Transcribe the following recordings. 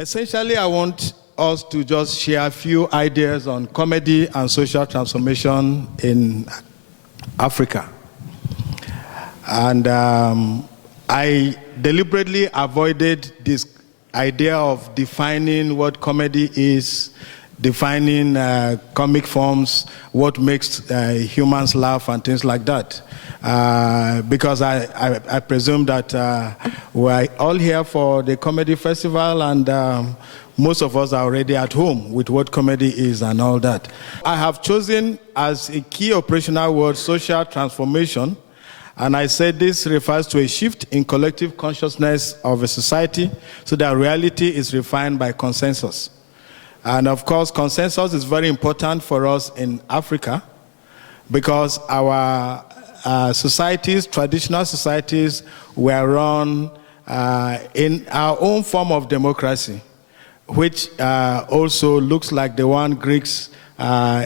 Essentially, I want us to just share a few ideas on comedy and social transformation in Africa. And I deliberately avoided this idea of defining what comedy is, defining comic forms, what makes humans laugh and things like that. Because I presume that we're all here for the comedy festival, and most of us are already at home with what comedy is and all that. I have chosen as a key operational word social transformation, and I said this refers to a shift in collective consciousness of a society so that reality is refined by consensus. And of course, consensus is very important for us in Africa because our societies, traditional societies, were run in our own form of democracy, which also looks like the one Greeks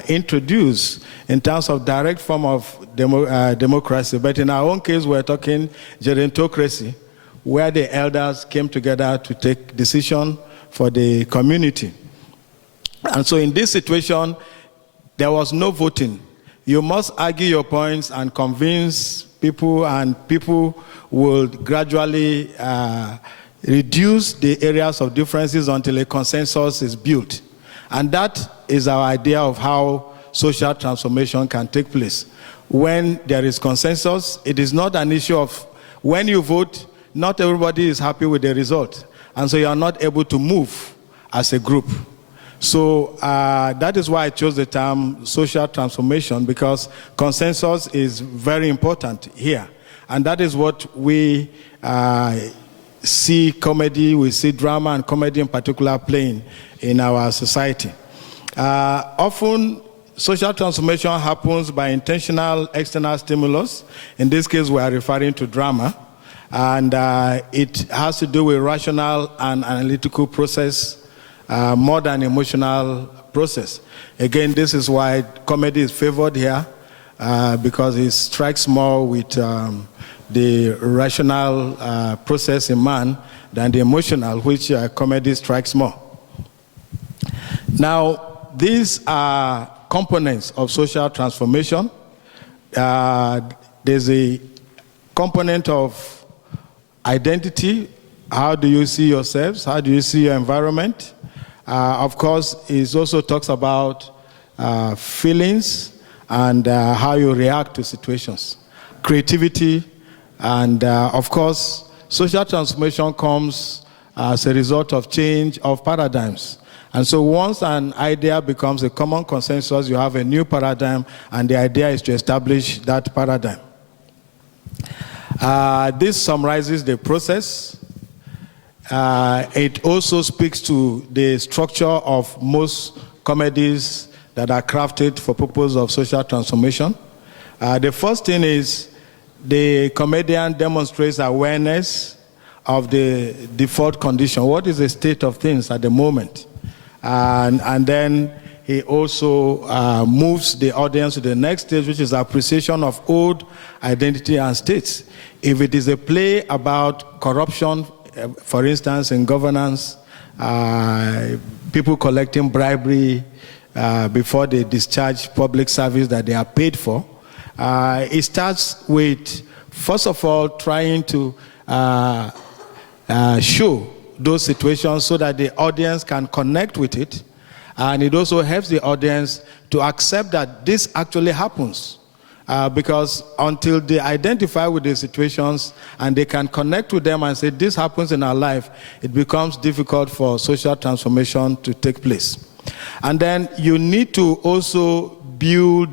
introduced in terms of direct form of democracy. But in our own case, we're talking gerontocracy, where the elders came together to take decision for the community. And so in this situation, there was no voting. You must argue your points and convince people, and people will gradually reduce the areas of differences until a consensus is built. And that is our idea of how social transformation can take place. When there is consensus, it is not an issue of when you vote, not everybody is happy with the result. And so you are not able to move as a group. So that is why I chose the term social transformation, because consensus is very important here. And that is what we see comedy, we see drama and comedy in particular playing in our society. Often, social transformation happens by intentional external stimulus. In this case, we are referring to drama. And it has to do with rational and analytical process more than emotional process. Again, this is why comedy is favored here, because it strikes more with the rational process in man than the emotional, which comedy strikes more. Now, these are components of social transformation. There's a component of identity. How do you see yourselves? How do you see your environment? Of course, it also talks about feelings and how you react to situations. Creativity, and of course, social transformation comes as a result of change of paradigms. And so once an idea becomes a common consensus, you have a new paradigm, and the idea is to establish that paradigm. This summarizes the process. It also speaks to the structure of most comedies that are crafted for purpose of social transformation. The first thing is the comedian demonstrates awareness of the default condition. What is the state of things at the moment? And then he also moves the audience to the next stage, which is appreciation of old identity and states. If it is a play about corruption, for instance, in governance, people collecting bribery before they discharge public service that they are paid for, it starts with, first of all, trying to show those situations so that the audience can connect with it. And it also helps the audience to accept that this actually happens. Because until they identify with the situations and they can connect with them and say, this happens in our life, it becomes difficult for social transformation to take place. And then you need to also build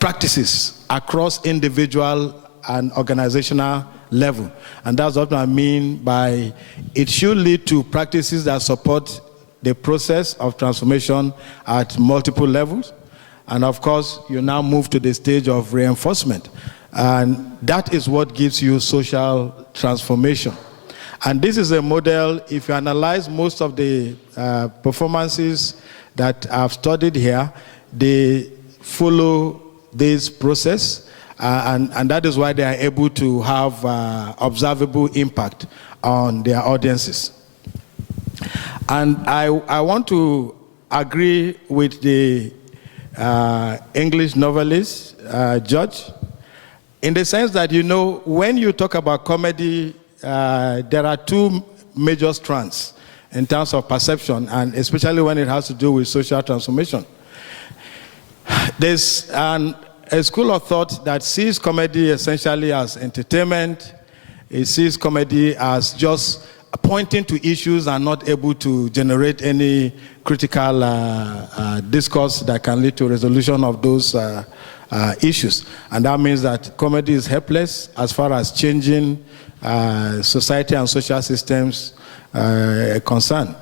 practices across individual and organizational level. And that's what I mean by it should lead to practices that support the process of transformation at multiple levels. And of course, you now move to the stage of reinforcement. And that is what gives you social transformation. And this is a model, if you analyze most of the performances that I've studied here, they follow this process. and that is why they are able to have observable impact on their audiences. And I want to agree with the English novelist, George, in the sense that, you know, when you talk about comedy, there are two major strands in terms of perception, and especially when it has to do with social transformation. There's a school of thought that sees comedy essentially as entertainment. It sees comedy as just pointing to issues and not able to generate any critical discourse that can lead to resolution of those issues. And that means that comedy is helpless as far as changing society and social systems concerned.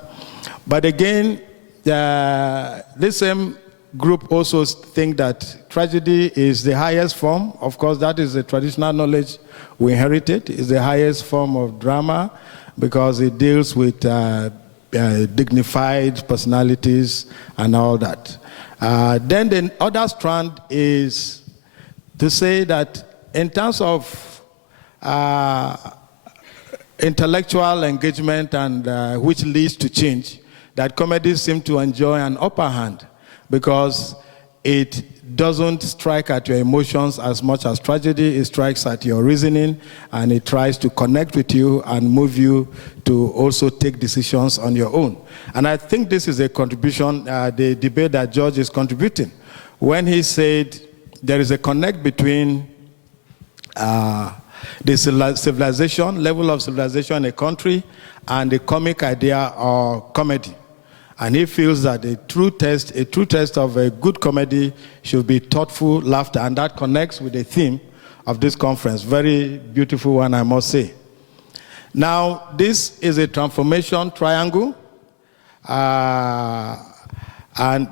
But again, this same group also think that tragedy is the highest form. Of course, that is the traditional knowledge we inherited. It's the highest form of drama because it deals with dignified personalities and all that. Then the other strand is to say that in terms of intellectual engagement and which leads to change, that comedy seems to enjoy an upper hand because it doesn't strike at your emotions as much as tragedy. It strikes at your reasoning, and it tries to connect with you and move you to also take decisions on your own. And I think this is a contribution, the debate that George is contributing, when he said there is a connect between the civilization, level of civilization in a country, and the comic idea or comedy. And he feels that a true test of a good comedy should be thoughtful laughter, and that connects with the theme of this conference. Very beautiful one, I must say. Now, this is a transformation triangle, and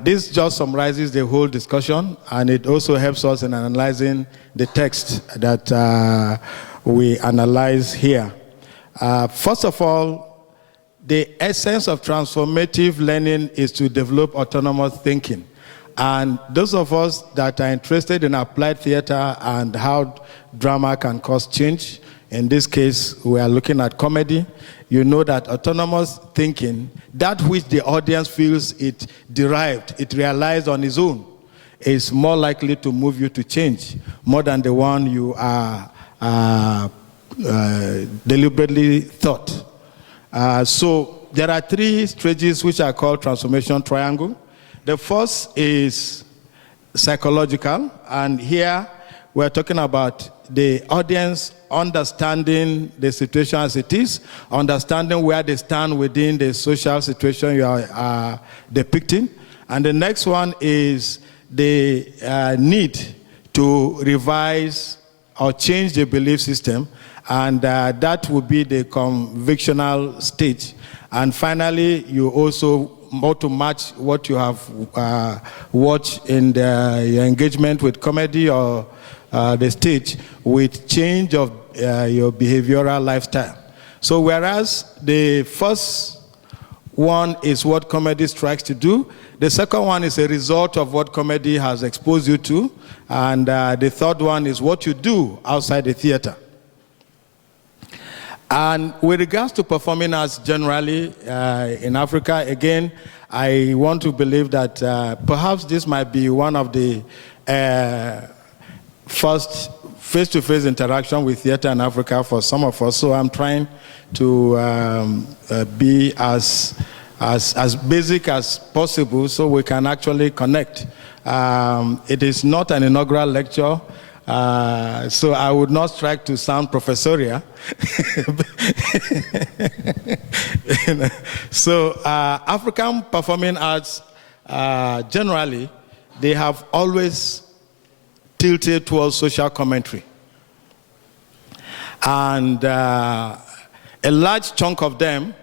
this just summarizes the whole discussion, and it also helps us in analyzing the text that we analyze here. First of all, the essence of transformative learning is to develop autonomous thinking. And those of us that are interested in applied theater and how drama can cause change, in this case, we are looking at comedy. You know that autonomous thinking, that which the audience feels it derived, it realized on its own, is more likely to move you to change, more than the one you are deliberately thought. So there are three stages which are called transformation triangle. The first is psychological, and here we're talking about the audience understanding the situation as it is, understanding where they stand within the social situation you are depicting. And the next one is the need to revise or change the belief system, and that would be the convictional stage. And finally, you also want to match what you have watched in your engagement with comedy or the stage with change of your behavioral lifestyle. So whereas the first one is what comedy strikes to do, the second one is a result of what comedy has exposed you to, and the third one is what you do outside the theater. And with regards to performing arts generally in Africa, again, I want to believe that perhaps this might be one of the first face-to-face interaction with theater in Africa for some of us. So I'm trying to be as basic as possible so we can actually connect. It is not an inaugural lecture. So I would not strike to sound professorial. So African performing arts, generally, they have always tilted towards social commentary. And a large chunk of them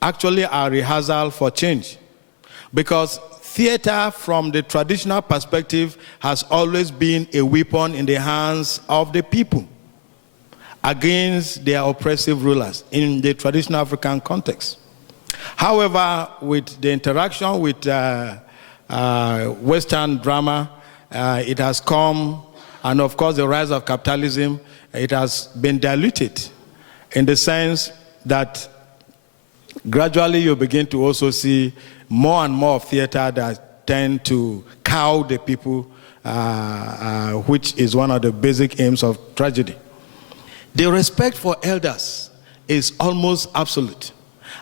actually are rehearsal for change. Because theater, from the traditional perspective, has always been a weapon in the hands of the people against their oppressive rulers in the traditional African context. However, with the interaction with Western drama, it has come And of course, the rise of capitalism, it has been diluted in the sense that gradually you begin to also see more and more of theater that tend to cow the people, which is one of the basic aims of tragedy. The respect for elders is almost absolute.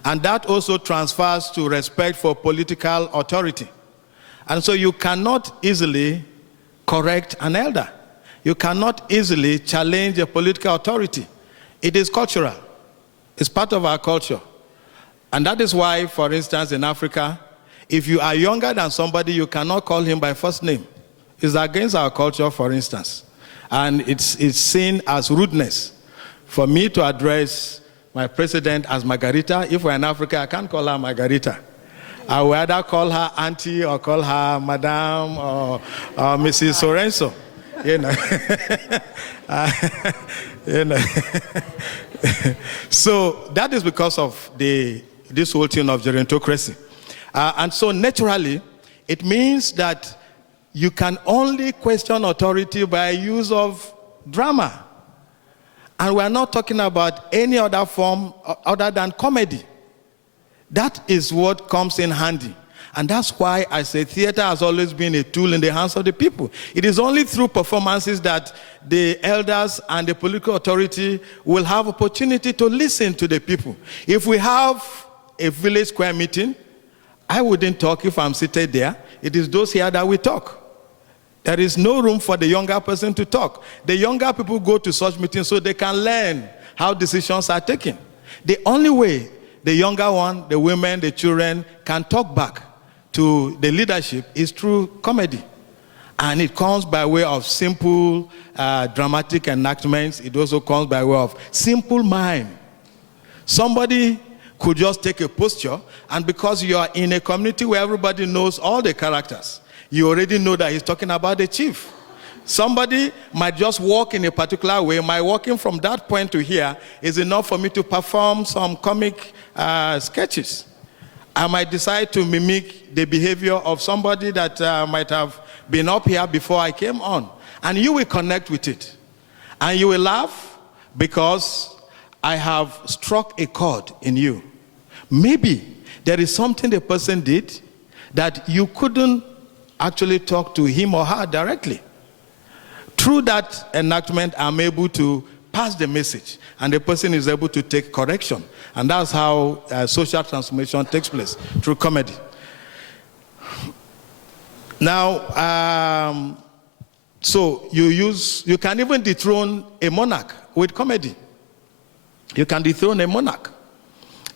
And that also transfers to respect for political authority. And so you cannot easily correct an elder. You cannot easily challenge a political authority. It is cultural. It's part of our culture. And that is why, for instance, in Africa, if you are younger than somebody, you cannot call him by first name. It's against our culture, for instance. And it's seen as rudeness for me to address my president as Margarita. If we're in Africa, I can't call her Margarita. I will either call her auntie or call her madame or Mrs. Sorenso. You know. You know. So that is because of this whole thing of gerontocracy. And so naturally, it means that you can only question authority by use of drama. And we're not talking about any other form other than comedy. That is what comes in handy. And that's why I say theater has always been a tool in the hands of the people. It is only through performances that the elders and the political authority will have opportunity to listen to the people. If we have a village square meeting, I wouldn't talk if I'm seated there. It is those here that will talk. There is no room for the younger person to talk. The younger people go to such meetings so they can learn how decisions are taken. The only way the younger one, the women, the children can talk back to the leadership is through comedy. And it comes by way of simple dramatic enactments. It also comes by way of simple mime. Somebody could just take a posture, and because you are in a community where everybody knows all the characters, you already know that he's talking about the chief. Somebody might just walk in a particular way. My walking from that point to here is enough for me to perform some comic sketches. I might decide to mimic the behavior of somebody that might have been up here before I came on. And you will connect with it. And you will laugh because I have struck a chord in you. Maybe there is something the person did that you couldn't actually talk to him or her directly. Through that enactment, I'm able to pass the message, and the person is able to take correction. And that's how social transformation takes place, through comedy. Now, so you can even dethrone a monarch with comedy. You can dethrone a monarch,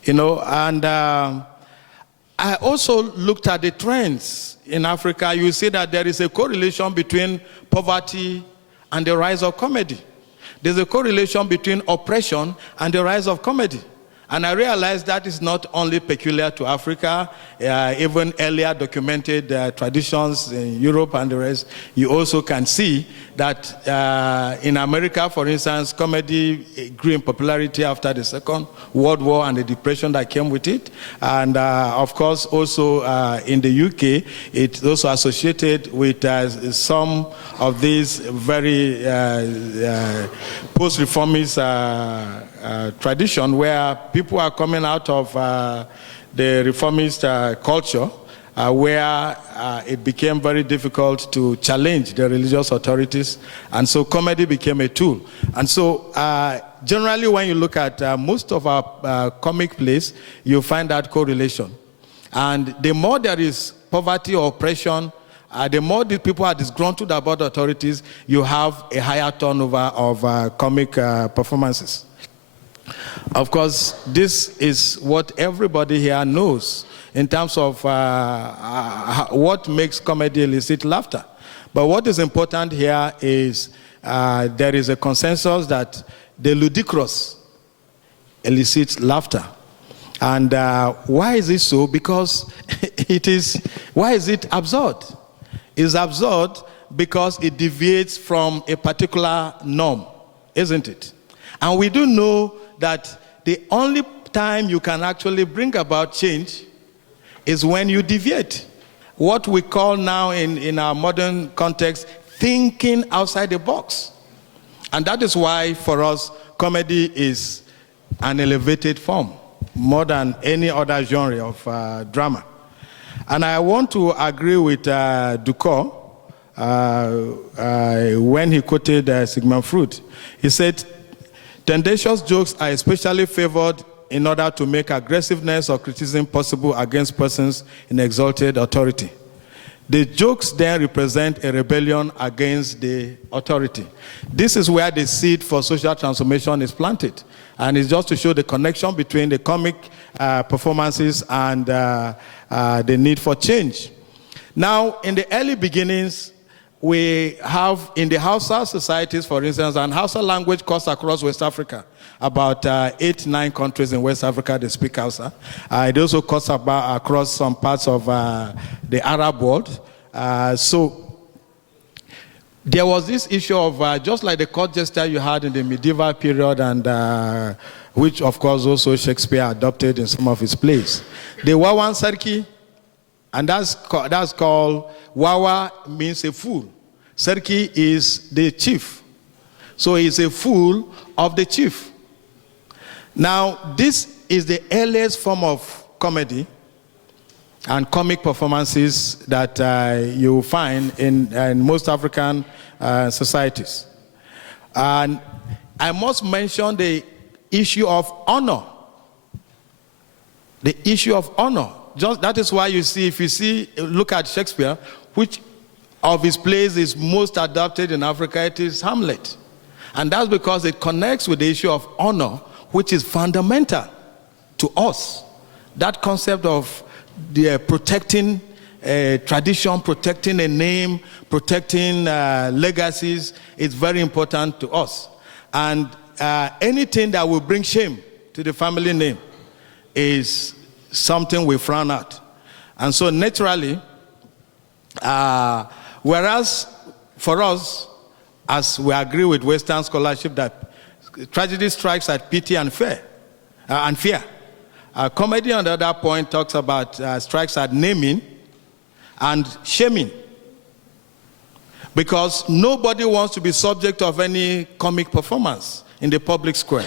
you know, and I also looked at the trends in Africa. You see that there is a correlation between poverty and the rise of comedy. There's a correlation between oppression and the rise of comedy. And I realized that is not only peculiar to Africa, even earlier documented traditions in Europe and the rest. You also can see that in America, for instance, comedy grew in popularity after the Second World War and the Depression that came with it. And of course, also in the UK, it's also associated with some of these very post-reformist tradition where people are coming out of the reformist culture where it became very difficult to challenge the religious authorities, and so comedy became a tool. And so generally when you look at most of our comic plays, you find that correlation. And the more there is poverty or oppression, the more the people are disgruntled about authorities, you have a higher turnover of comic performances. Of course, this is what everybody here knows in terms of what makes comedy elicit laughter. But what is important here is there is a consensus that the ludicrous elicits laughter. And why is it so? Because why is it absurd? It's absurd because it deviates from a particular norm, isn't it? And we do know that the only time you can actually bring about change is when you deviate. What we call now in our modern context thinking outside the box. And that is why, for us, comedy is an elevated form, more than any other genre of drama. And I want to agree with Ducor when he quoted Sigmund Freud. He said, "Tendentious jokes are especially favored in order to make aggressiveness or criticism possible against persons in exalted authority. The jokes then represent a rebellion against the authority." This is where the seed for social transformation is planted. And it's just to show the connection between the comic performances and the need for change. Now, in the early beginnings, we have in the Hausa societies, for instance, and Hausa language cuts across West Africa. About 8-9 countries in West Africa, they speak Hausa. It also cuts across some parts of the Arab world. So there was this issue of, just like the court jester you had in the medieval period, and which, of course, also Shakespeare adopted in some of his plays. The Wawan Sarki, and that's called, Wawa means a fool. Sarki is the chief. So he's a fool of the chief. Now, this is the earliest form of comedy and comic performances that you find in most African societies. And I must mention the issue of honor. The issue of honor. Just that is why you see, if you look at Shakespeare, which of his plays is most adapted in Africa, it is Hamlet. And that's because it connects with the issue of honor, which is fundamental to us. That concept of the protecting tradition, protecting a name, protecting legacies is very important to us. And anything that will bring shame to the family name is something we frown at. And so naturally, whereas for us, as we agree with Western scholarship that tragedy strikes at pity and fear. Comedy, on the other point, talks about strikes at naming and shaming. Because nobody wants to be subject of any comic performance in the public square.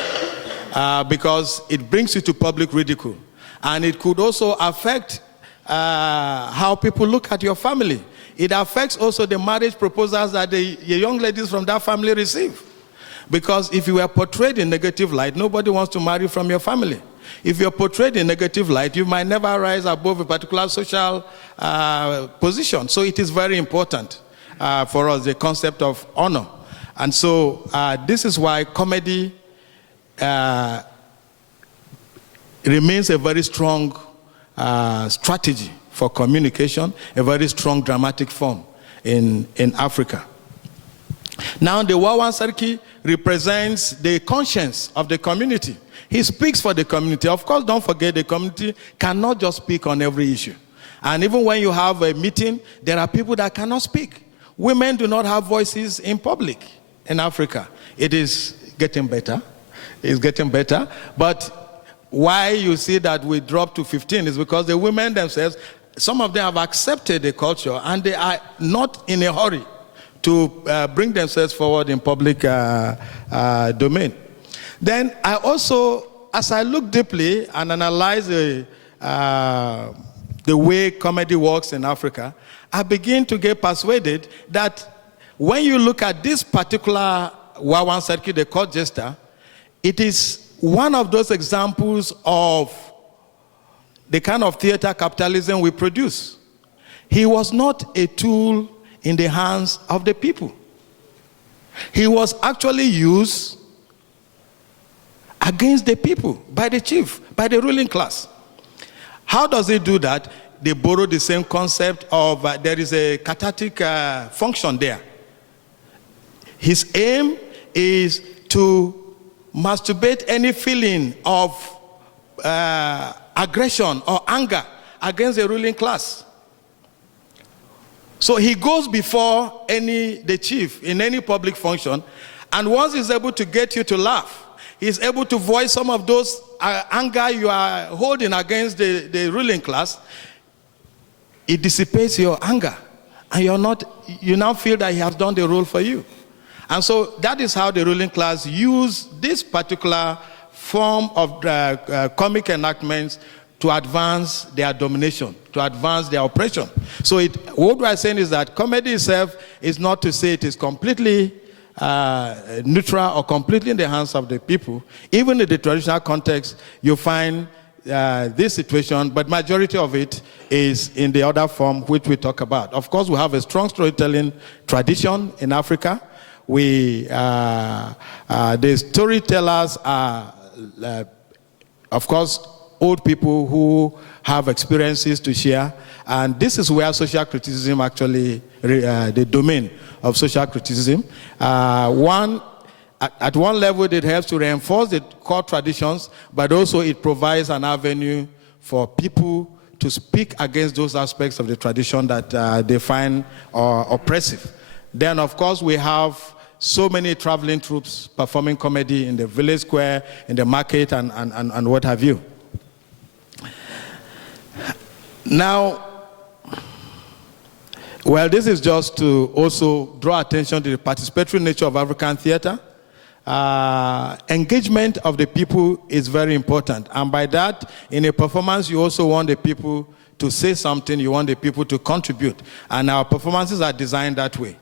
Because it brings you to public ridicule. And it could also affect how people look at your family. It affects also the marriage proposals that the young ladies from that family receive. Because if you were portrayed in negative light, nobody wants to marry from your family. If you're portrayed in negative light, you might never rise above a particular social position. So it is very important for us, the concept of honor. And so this is why comedy remains a very strong strategy for communication, a very strong dramatic form in Africa. Now, the Wawan Sarki represents the conscience of the community. He speaks for the community. Of course, don't forget, the community cannot just speak on every issue. And even when you have a meeting, there are people that cannot speak. Women do not have voices in public in Africa. It is getting better. It's getting better. But why you see that we dropped to 15 is because the women themselves, some of them have accepted the culture and they are not in a hurry to bring themselves forward in public domain. Then I also, as I look deeply and analyze the way comedy works in Africa, I begin to get persuaded that when you look at this particular Wawan Sarki, the court jester, it is one of those examples of the kind of theater capitalism we produce. He was not a tool in the hands of the people. He was actually used against the people, by the chief, by the ruling class. How does he do that? They borrow the same concept of there is a cathartic function there. His aim is to masturbate any feeling of aggression or anger against the ruling class. So he goes before the chief in any public function, and once he's able to get you to laugh, he's able to voice some of those anger you are holding against the ruling class, it dissipates your anger. and you now feel that he has done the role for you. And so that is how the ruling class use this particular form of comic enactments to advance their domination, to advance their oppression. So what we are saying is that comedy itself is not to say it is completely neutral or completely in the hands of the people. Even in the traditional context, you find this situation, but majority of it is in the other form which we talk about. Of course, we have a strong storytelling tradition in Africa. The storytellers are, of course, old people who have experiences to share, and this is where social criticism actually, the domain of social criticism. At one level, it helps to reinforce the core traditions, but also it provides an avenue for people to speak against those aspects of the tradition that they find oppressive. Then, of course, we have so many traveling troupes performing comedy in the village square, in the market, and what have you. Now, well, this is just to also draw attention to the participatory nature of African theater. Engagement of the people is very important. And by that, in a performance, you also want the people to say something, you want the people to contribute. And our performances are designed that way.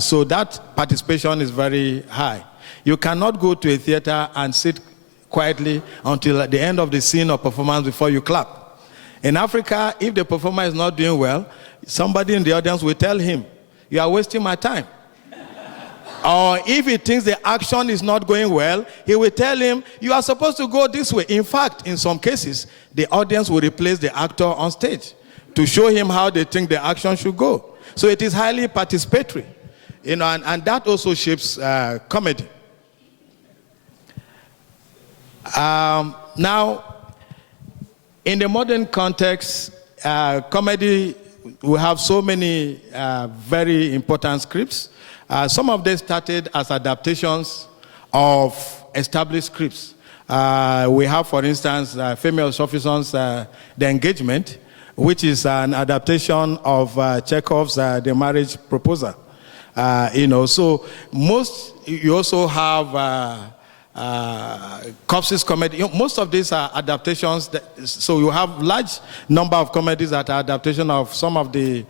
So that participation is very high. You cannot go to a theater and sit quietly until at the end of the scene or performance before you clap. In Africa, if the performer is not doing well, somebody in the audience will tell him, "You are wasting my time." Or if he thinks the action is not going well, he will tell him, "You are supposed to go this way." In fact, in some cases, the audience will replace the actor on stage to show him how they think the action should go. So it is highly participatory, and that also shapes comedy. Now, in the modern context, comedy, we have so many very important scripts. Some of them started as adaptations of established scripts. We have, for instance, Famous Officers, The Engagement, which is an adaptation of Chekhov's The Marriage Proposal. So you also have Corpses comedy. Most of these are adaptations. So you have large number of comedies that are adaptation of some of the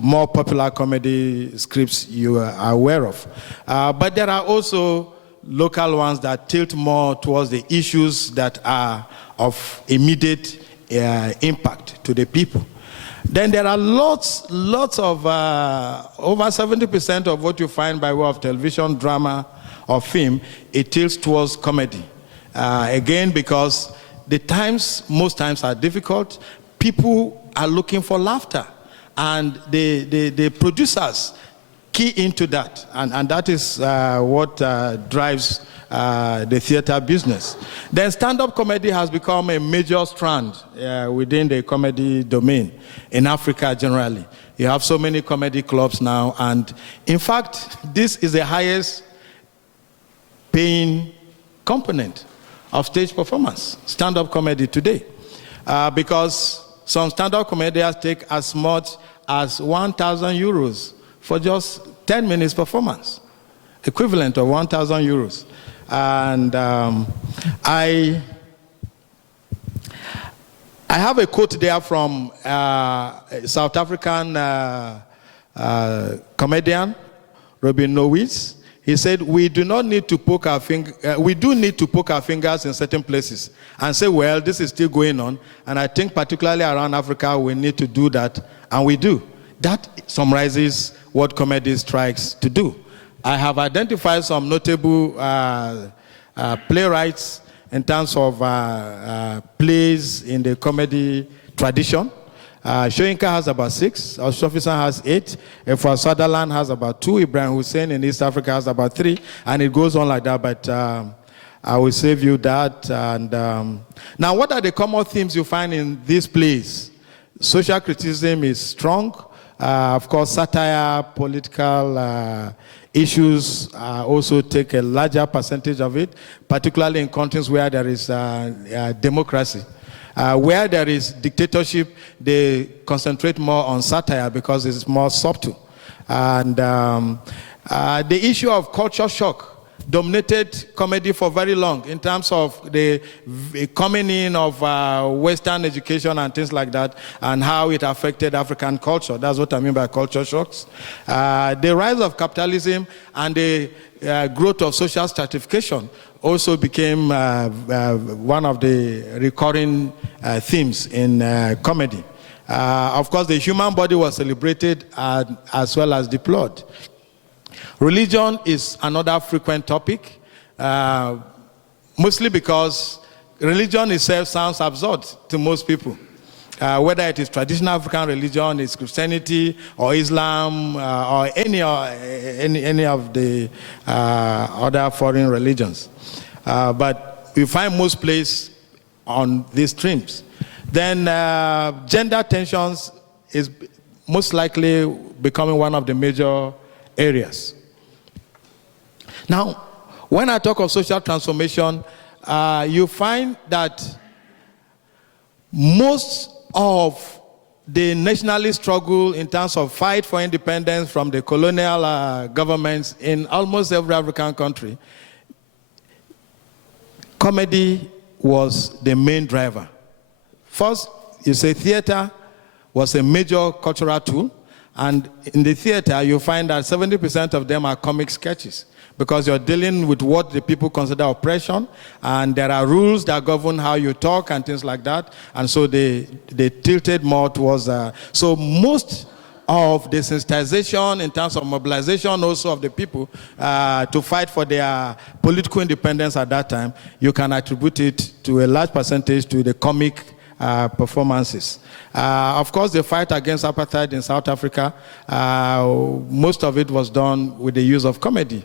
more popular comedy scripts you are aware of. But there are also local ones that tilt more towards the issues that are of immediate impact to the people. Then there are lots of, over 70% of what you find by way of television, drama, or film, it tilts towards comedy. Again, because most times are difficult. People are looking for laughter. And the producers key into that. And that is what drives the theater business. Then stand-up comedy has become a major strand within the comedy domain in Africa generally. You have so many comedy clubs now. And in fact, this is the highest paying component of stage performance, stand-up comedy today. Because some stand-up comedians take as much as 1,000 euros for just 10 minutes performance, equivalent of 1,000 euros. And I have a quote there from South African comedian, Robin Nowitz. He said, we do need to poke our fingers in certain places and say, well, this is still going on. And I think particularly around Africa, we need to do that, and we do. That summarizes what comedy strikes to do. I have identified some notable playwrights in terms of plays in the comedy tradition. Shoyinka has about 6, Oshofisa has 8, Efwa Sutherland has about 2, Ibrahim Hussein in East Africa has about 3, and it goes on like that, but I will save you that. And now, what are the common themes you find in these plays? Social criticism is strong. Of course, satire, political issues also take a larger percentage of it, particularly in countries where there is democracy. Where there is dictatorship, they concentrate more on satire because it's more subtle. And the issue of culture shock dominated comedy for very long in terms of the coming in of Western education and things like that, and how it affected African culture. That's what I mean by culture shocks. The rise of capitalism and the growth of social stratification also became one of the recurring themes in comedy. Of course, the human body was celebrated as well as deplored. Religion is another frequent topic, mostly because religion itself sounds absurd to most people. Whether it is traditional African religion, it's Christianity or Islam or any of the other foreign religions. But we find most places on these streams. Then gender tensions is most likely becoming one of the major areas. Now, when I talk of social transformation, you find that most of the nationalist struggle in terms of fight for independence from the colonial governments in almost every African country, comedy was the main driver. First, you say theater was a major cultural tool, and in the theater, you find that 70% of them are comic sketches, because you're dealing with what the people consider oppression, and there are rules that govern how you talk and things like that, and so they tilted more towards so most of the sensitization in terms of mobilization also of the people to fight for their political independence at that time, you can attribute it to a large percentage to the comic performances. Of course, the fight against apartheid in South Africa, most of it was done with the use of comedy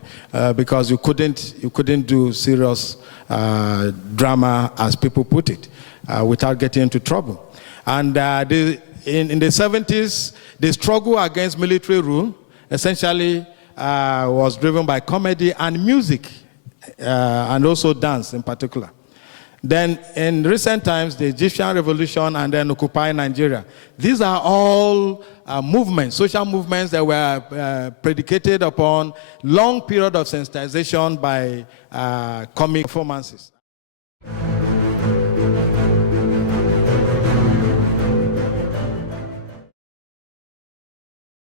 because you couldn't do serious drama, as people put it, without getting into trouble. And in the 70s, the struggle against military rule essentially was driven by comedy and music, and also dance in particular. Then in recent times, the Egyptian revolution and then Occupy Nigeria. These are all movements, social movements that were predicated upon long period of sensitization by comic performances.